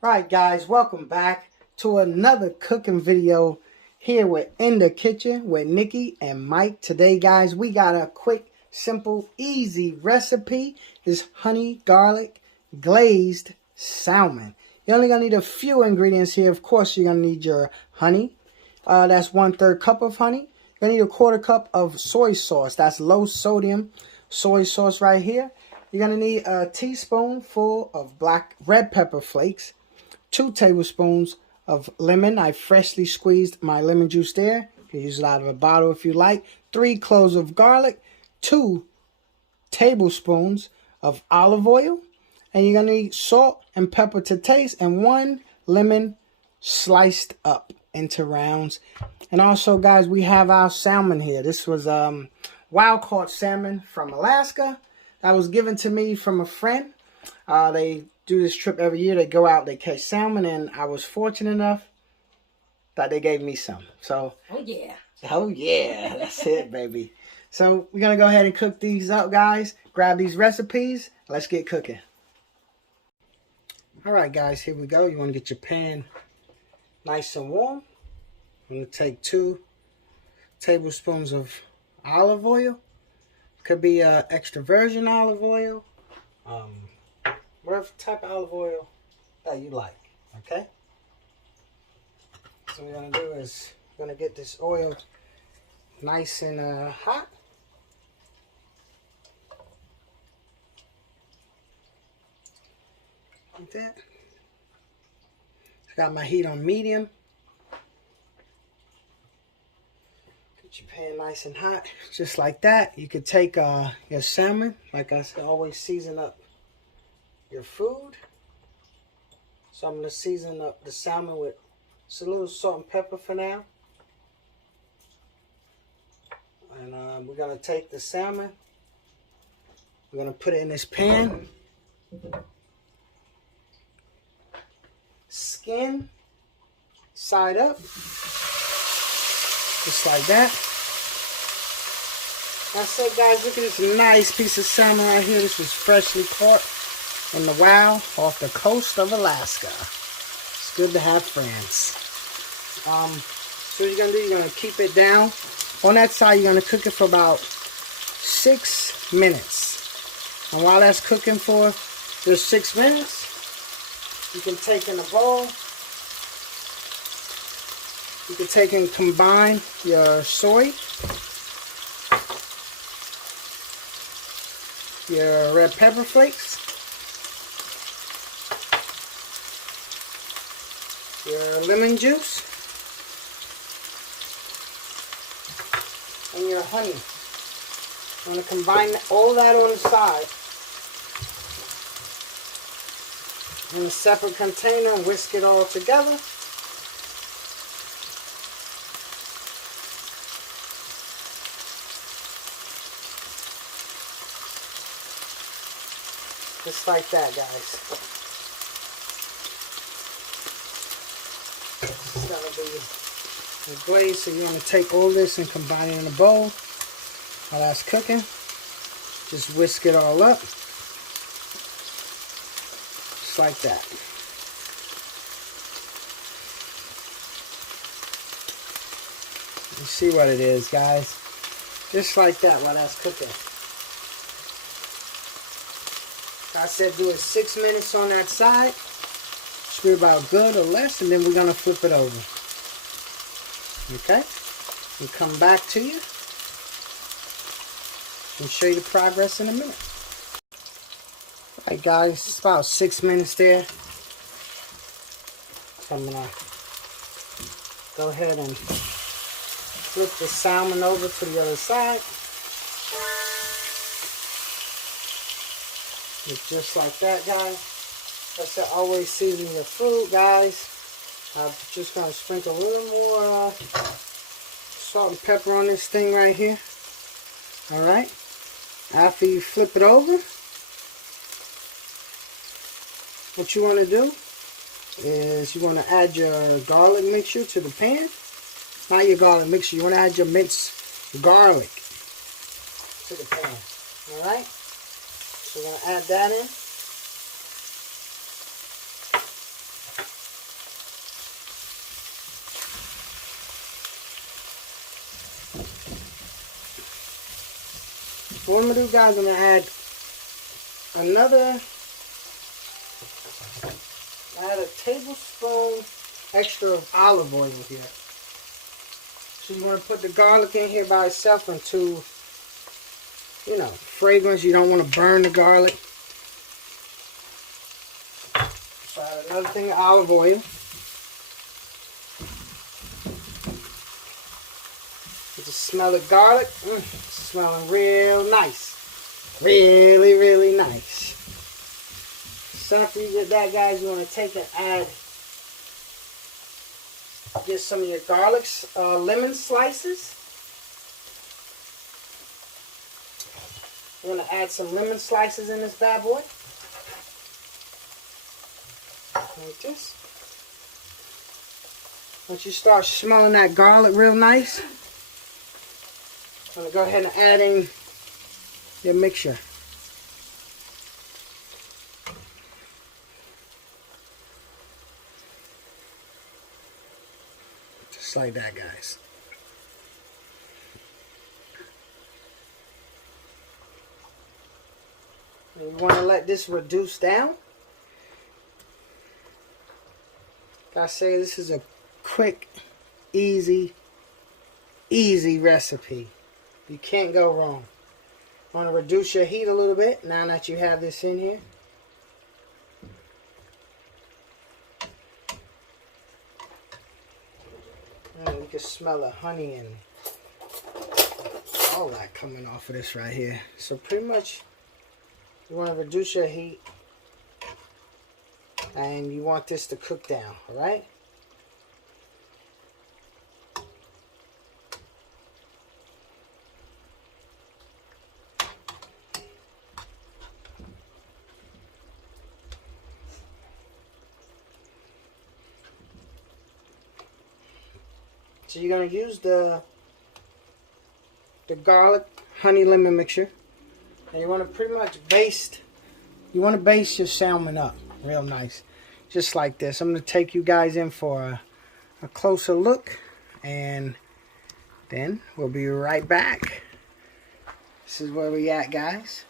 Right, guys, welcome back to another cooking video here with In the Kitchen with Nikki and Mike. Today, guys, we got a quick, simple, easy recipe. It's honey garlic glazed salmon. You're only going to need a few ingredients here. Of course, you're going to need your honey. That's 1/3 cup of honey. You're going to need a 1/4 cup of soy sauce. That's low sodium soy sauce right here. You're going to need a teaspoonful of red pepper flakes. 2 tablespoons of lemon. I freshly squeezed my lemon juice there. You can use it out of a bottle if you like. 3 cloves of garlic. 2 tablespoons of olive oil. And you're going to need salt and pepper to taste. And 1 lemon sliced up into rounds. And also, guys, we have our salmon here. This was wild caught salmon from Alaska. That was given to me from a friend. They do this trip every year. They go out, they catch salmon, and I was fortunate enough that they gave me some. So, oh yeah, that's it, baby. So we're gonna go ahead and cook these up, guys. Grab these recipes. Let's get cooking. All right, guys, here we go. You want to get your pan nice and warm. I'm gonna take 2 tablespoons of olive oil. Could be extra virgin olive oil. Whatever type of olive oil that you like, okay? So what we're going to do is we're going to get this oil nice and hot. Like that. I got my heat on medium. Get your pan nice and hot, just like that. You could take your salmon, like I said, always season up your food. So I'm going to season up the salmon with just a little salt and pepper for now. And we're going to take the salmon. We're going to put it in this pan. Skin side up. Just like that. That's it, guys. Look at this nice piece of salmon right here. This was freshly caught in the wild off the coast of Alaska. It's good to have friends. So what you're going to do, you're going to keep it down. On that side, you're going to cook it for about 6 minutes. And while that's cooking for just 6 minutes, you can take in a bowl. You can take and combine your soy, your red pepper flakes, your lemon juice, and your honey. I'm going to combine all that on the side in a separate container and whisk it all together. Just like that, guys. It's gonna be a glaze, so you want to take all this and combine it in a bowl while that's cooking. Just whisk it all up. Just like that. You see what it is, guys. Just like that while that's cooking. I said do it 6 minutes on that side. Should be about good or less, and then we're gonna flip it over. Okay? We'll come back to you and show you the progress in a minute. Alright, guys, it's about 6 minutes there. So I'm gonna go ahead and flip the salmon over to the other side. Just like that, guys. That's it. Always season your food, guys. I'm just going to sprinkle a little more salt and pepper on this thing right here. Alright. After you flip it over, what you want to do is you want to add your garlic mixture to the pan. Not your garlic mixture. You want to add your minced garlic to the pan. Alright. So we're going to add that in. So what I'm going to do, guys, I'm going to add add a tablespoon extra of olive oil here. So you want to put the garlic in here by itself into, you know, fragrance. You don't want to burn the garlic. So add another thing of olive oil. Get the smell of garlic. It's smelling real nice. Really, really nice. So after you get that, guys, you want to take and add just some of your garlic, lemon slices. You want to add some lemon slices in this bad boy. Like this. Once you start smelling that garlic real nice, I'm going to go ahead and add in your mixture. Just like that, guys. And you want to let this reduce down. Like I say, this is a quick, easy recipe. You can't go wrong. You want to reduce your heat a little bit now that you have this in here. And you can smell the honey and all that coming off of this right here. So pretty much you want to reduce your heat and you want this to cook down, alright? So you're going to use the garlic honey lemon mixture, and you want to pretty much baste your salmon up real nice, just like this. I'm going to take you guys in for a closer look, and then we'll be right back. This is where we at, guys.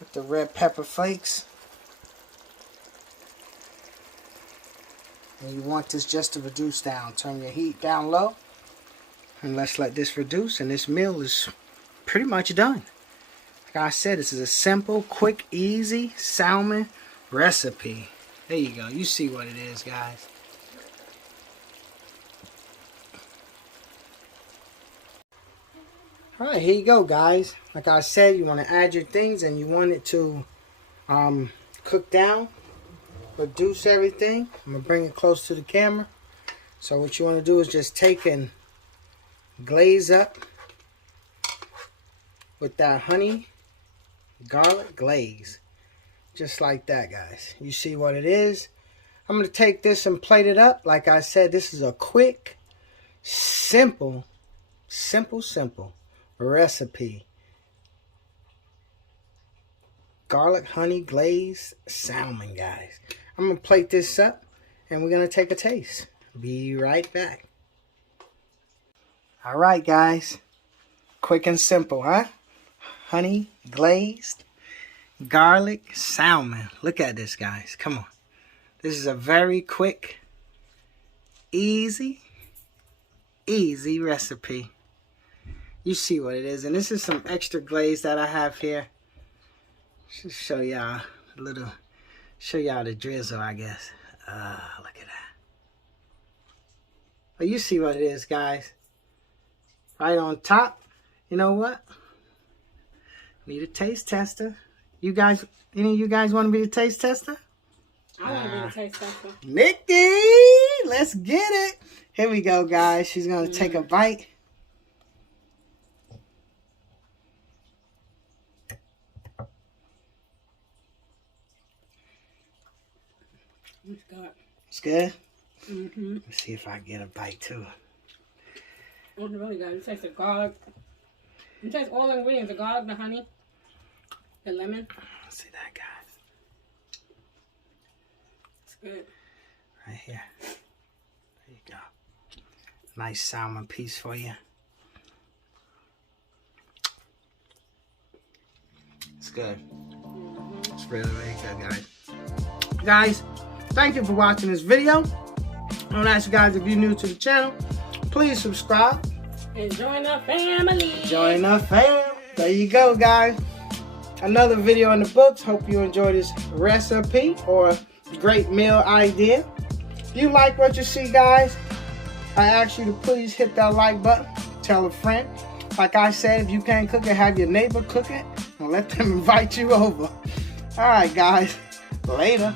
Put the red pepper flakes. And you want this just to reduce down. Turn your heat down low. And let's let this reduce. And this meal is pretty much done. Like I said, this is a simple, quick, easy salmon recipe. There you go. You see what it is, guys. Alright, here you go, guys. Like I said, you want to add your things and you want it to cook down. Reduce everything. I'm going to bring it close to the camera. So what you want to do is just take and glaze up with that honey garlic glaze. Just like that, guys. You see what it is. I'm going to take this and plate it up. Like I said, this is a quick, simple recipe. Garlic honey glazed salmon, guys. I'm going to plate this up and we're going to take a taste. Be right back. Alright, guys. Quick and simple, huh? Honey glazed garlic salmon. Look at this, guys. Come on. This is a very quick, easy recipe. You see what it is. And this is some extra glaze that I have here. Just show y'all a little, show y'all the drizzle, I guess. Look at that. Well, you see what it is, guys. Right on top. You know what? Need a taste tester. You guys, any of you guys want to be the taste tester? I want to be the taste tester. Nikki, let's get it. Here we go, guys. She's going to take a bite. It's good. It's good? Mm-hmm. Let's see if I get a bite too. It's really good. You taste the garlic. You taste all the ingredients. The garlic, the honey, the lemon. See that, guys? It's good. Right here. Nice salmon piece for you. It's good. It's really, really good, guys. Guys, thank you for watching this video. I want to ask you guys, if you're new to the channel, please subscribe. And join the family. Join the fam. There you go, guys. Another video in the books. Hope you enjoy this recipe or great meal idea. If you like what you see, guys, I ask you to please hit that like button. Tell a friend. Like I said, if you can't cook it, have your neighbor cook it. And let them invite you over. Alright, guys. Later.